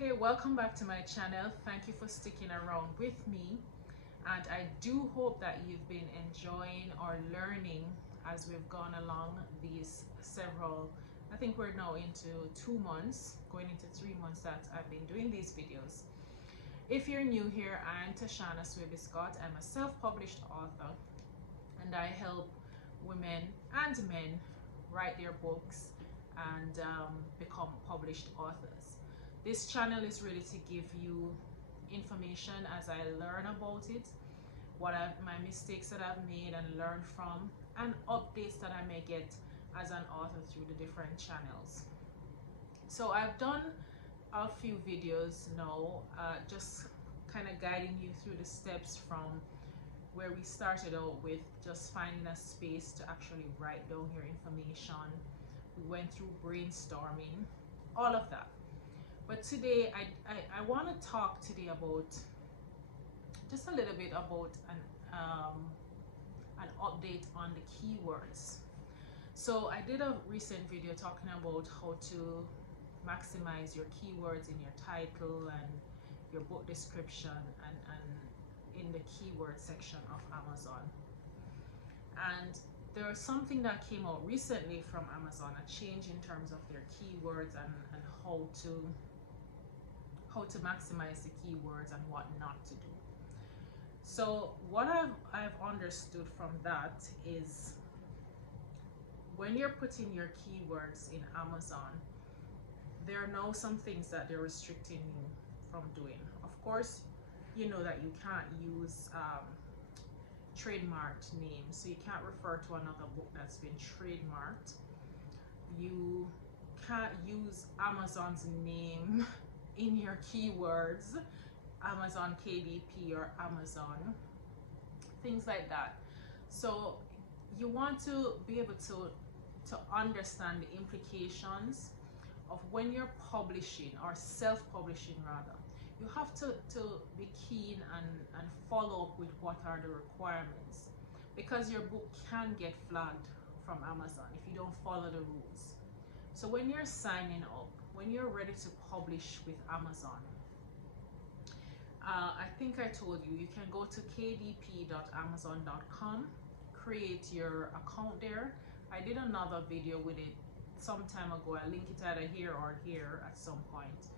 Hey, welcome back to my channel. Thank you for sticking around with me, and I do hope that you've been enjoying or learning as we've gone along these several, I think we're now into 2 months, going into 3 months that I've been doing these videos. If you're new here, I'm Tashana Swaby-Scott. I'm a self-published author, and I help women and men write their books and become published authors. This channel is really to give you information as I learn about it, my mistakes that I've made and learned from, and updates that I may get as an author through the different channels. So I've done a few videos now, just kind of guiding you through the steps from where we started out with just finding a space to actually write down your information. We went through brainstorming, all of that. But today I want to talk today about just a little bit about an update on the keywords. So I did a recent video talking about how to maximize your keywords in your title and your book description and in the keyword section of Amazon. And there's something that came out recently from Amazon, a change in terms of their keywords and how to maximize the keywords and what not to do. So what I've understood from that is when you're putting your keywords in Amazon, there are now some things that they're restricting you from doing. Of course, you know that you can't use trademarked names, so you can't refer to another book that's been trademarked. You can't use Amazon's name in your keywords, Amazon KDP or Amazon, things like that. So you want to be able to understand the implications of when you're publishing or self-publishing rather. You have to be keen and follow up with what are the requirements, because your book can get flagged from Amazon if you don't follow the rules. So when you're signing up, when you're ready to publish with Amazon, I think I told you, you can go to kdp.amazon.com, create your account there. I did another video with it some time ago. I'll link it either here or here at some point,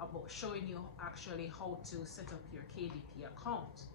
about showing you actually how to set up your KDP account.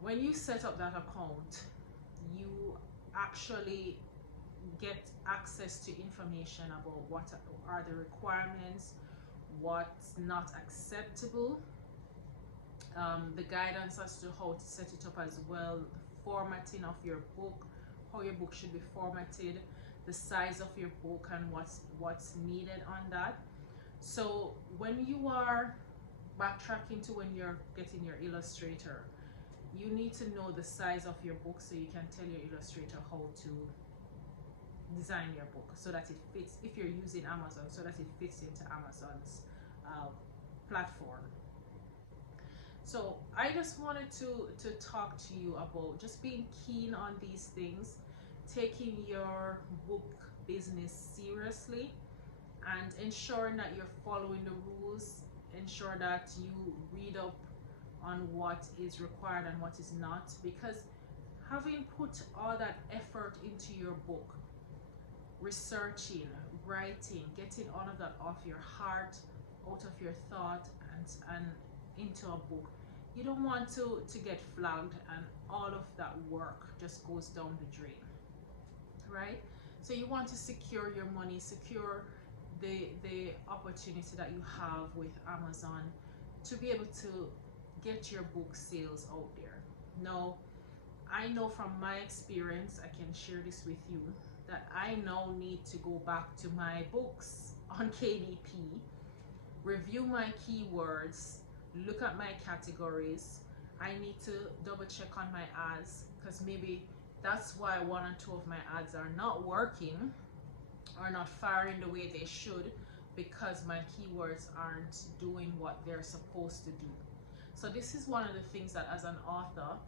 When you set up that account, you actually get access to information about what are the requirements, what's not acceptable, the guidance as to how to set it up as well, the formatting of your book, how your book should be formatted, the size of your book and what's needed on that. So when you are backtracking to when you're getting your illustrator, you need to know the size of your book so you can tell your illustrator how to design your book so that it fits, if you're using Amazon, so that it fits into Amazon's platform. So I just wanted to talk to you about just being keen on these things, taking your book business seriously, and ensuring that you're following the rules, ensure that you read up on what is required and what is not, because having put all that effort into your book, researching, writing, getting all of that off your heart, out of your thought and into a book, you don't want to get flagged and all of that work just goes down the drain, right? So you want to secure your money, secure the opportunity that you have with Amazon to be able to get your book sales out there. Now, I know from my experience, I can share this with you, that I now need to go back to my books on KDP, review my keywords, look at my categories. I need to double check on my ads, because maybe that's why one or two of my ads are not working or not firing the way they should, because my keywords aren't doing what they're supposed to do. So this is one of the things that as an author,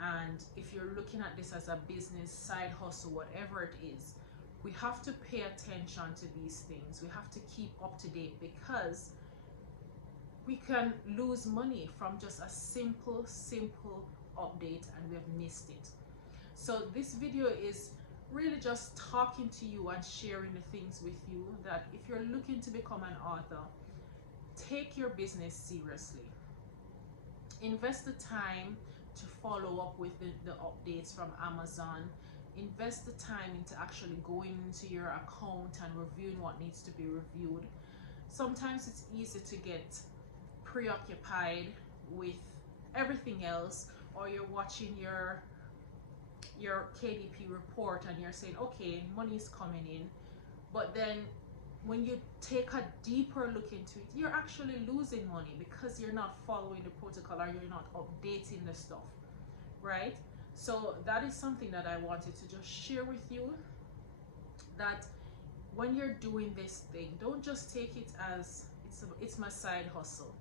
and if you're looking at this as a business, side hustle, whatever it is, we have to pay attention to these things. We have to keep up to date, because we can lose money from just a simple update, and we have missed it. So this video is really just talking to you and sharing the things with you that if you're looking to become an author, take your business seriously. Invest the time to follow up with the updates from Amazon. Invest the time into actually going into your account and reviewing what needs to be reviewed. Sometimes it's easy to get preoccupied with everything else, or you're watching your KDP report and you're saying, okay, money is coming in, but then when you take a deeper look into it, you're actually losing money because you're not following the protocol, or you're not updating the stuff, right? So that is something that I wanted to just share with you, that when you're doing this thing, don't just take it as it's my side hustle.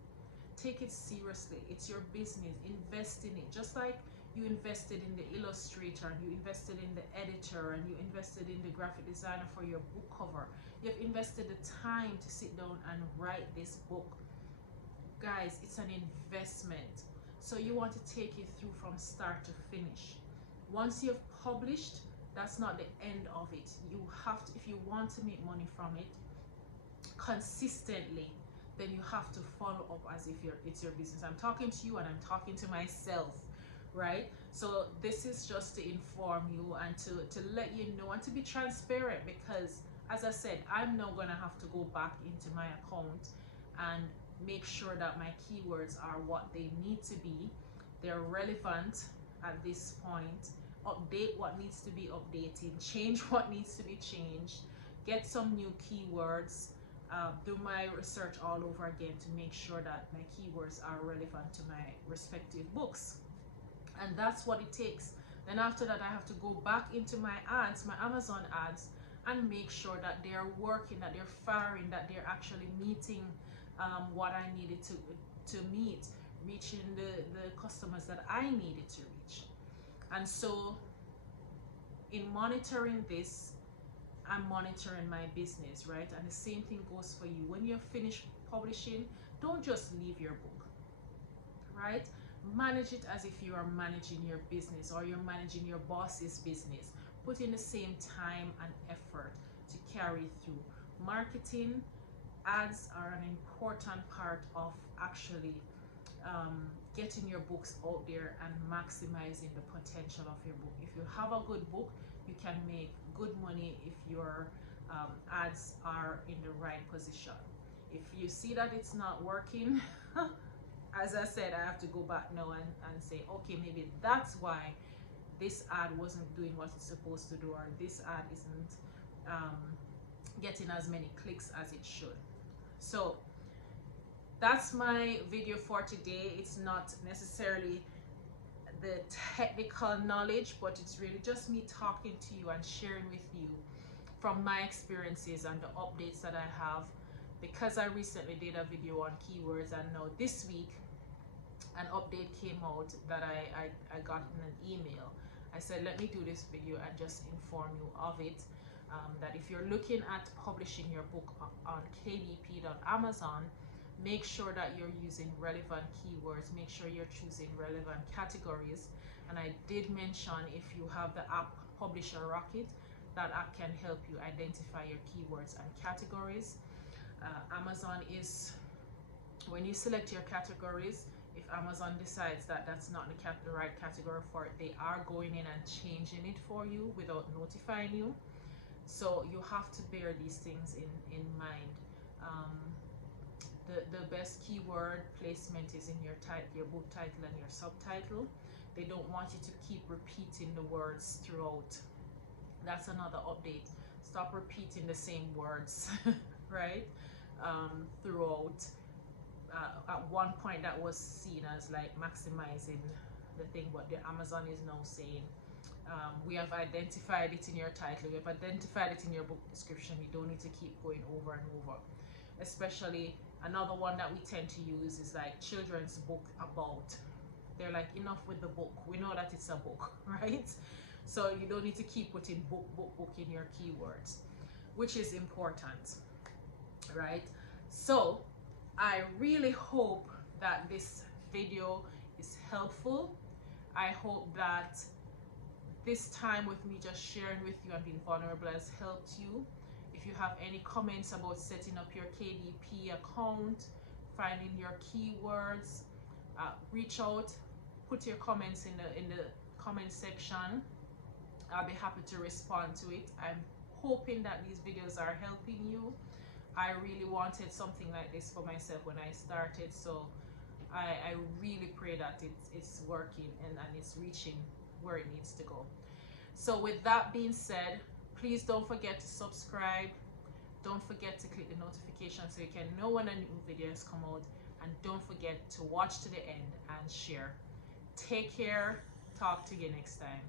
Take it seriously. It's your business. Invest in it, just like you invested in the illustrator, and you invested in the editor, and you invested in the graphic designer for your book cover. You've invested the time to sit down and write this book. Guys, it's an investment. So you want to take it through from start to finish. Once you've published, that's not the end of it. You have to, if you want to make money from it consistently, then you have to follow up as if it's your business. I'm talking to you and I'm talking to myself, right? So this is just to inform you and to let you know and to be transparent, because as I said, I'm now gonna have to go back into my account and make sure that my keywords are what they need to be. They're relevant at this point. Update what needs to be updated, change what needs to be changed, get some new keywords, do my research all over again to make sure that my keywords are relevant to my respective books. And that's what it takes. Then after that, I have to go back into my ads, my Amazon ads, and make sure that they're working, that they're firing, that they're actually meeting what I needed to meet, reaching the customers that I needed to reach. And so in monitoring this, I'm monitoring my business, right? And the same thing goes for you. When you're finished publishing, don't just leave your book, right? Manage it as if you are managing your business, or you're managing your boss's business. Put in the same time and effort to carry through. Marketing, ads are an important part of actually getting your books out there and maximizing the potential of your book. If you have a good book, you can make good money if your ads are in the right position. If you see that it's not working, as I said, I have to go back now and say, okay, maybe that's why this ad wasn't doing what it's supposed to do, or this ad isn't getting as many clicks as it should. So that's my video for today. It's not necessarily the technical knowledge, but it's really just me talking to you and sharing with you from my experiences and the updates that I have, because I recently did a video on keywords, and now this week an update came out that I got in an email. I said, let me do this video and just inform you of it, that if you're looking at publishing your book on kdp.amazon, make sure that you're using relevant keywords, make sure you're choosing relevant categories. And I did mention, if you have the app Publisher Rocket, that app can help you identify your keywords and categories. Amazon is, when you select your categories, if Amazon decides that that's not the right category for it, they are going in and changing it for you without notifying you. So you have to bear these things in mind. The best keyword placement is in your book title and your subtitle. They don't want you to keep repeating the words throughout. That's another update. Stop repeating the same words, right? Throughout. At one point that was seen as like maximizing the thing, but the Amazon is now saying, we have identified it in your title, we have identified it in your book description, you don't need to keep going over and over. Especially another one that we tend to use is like children's book about. They're like, enough with the book, we know that it's a book, right? So you don't need to keep putting book in your keywords, which is important, right? So I really hope that this video is helpful. I hope that this time with me just sharing with you and being vulnerable has helped you. If you have any comments about setting up your KDP account, finding your keywords, reach out, put your comments in the comment section. I'll be happy to respond to it. I'm hoping that these videos are helping you. I really wanted something like this for myself when I started, so I really pray that it's working and it's reaching where it needs to go. So with that being said, please don't forget to subscribe. Don't forget to click the notification so you can know when a new video has come out, and don't forget to watch to the end and share. Take care. Talk to you next time.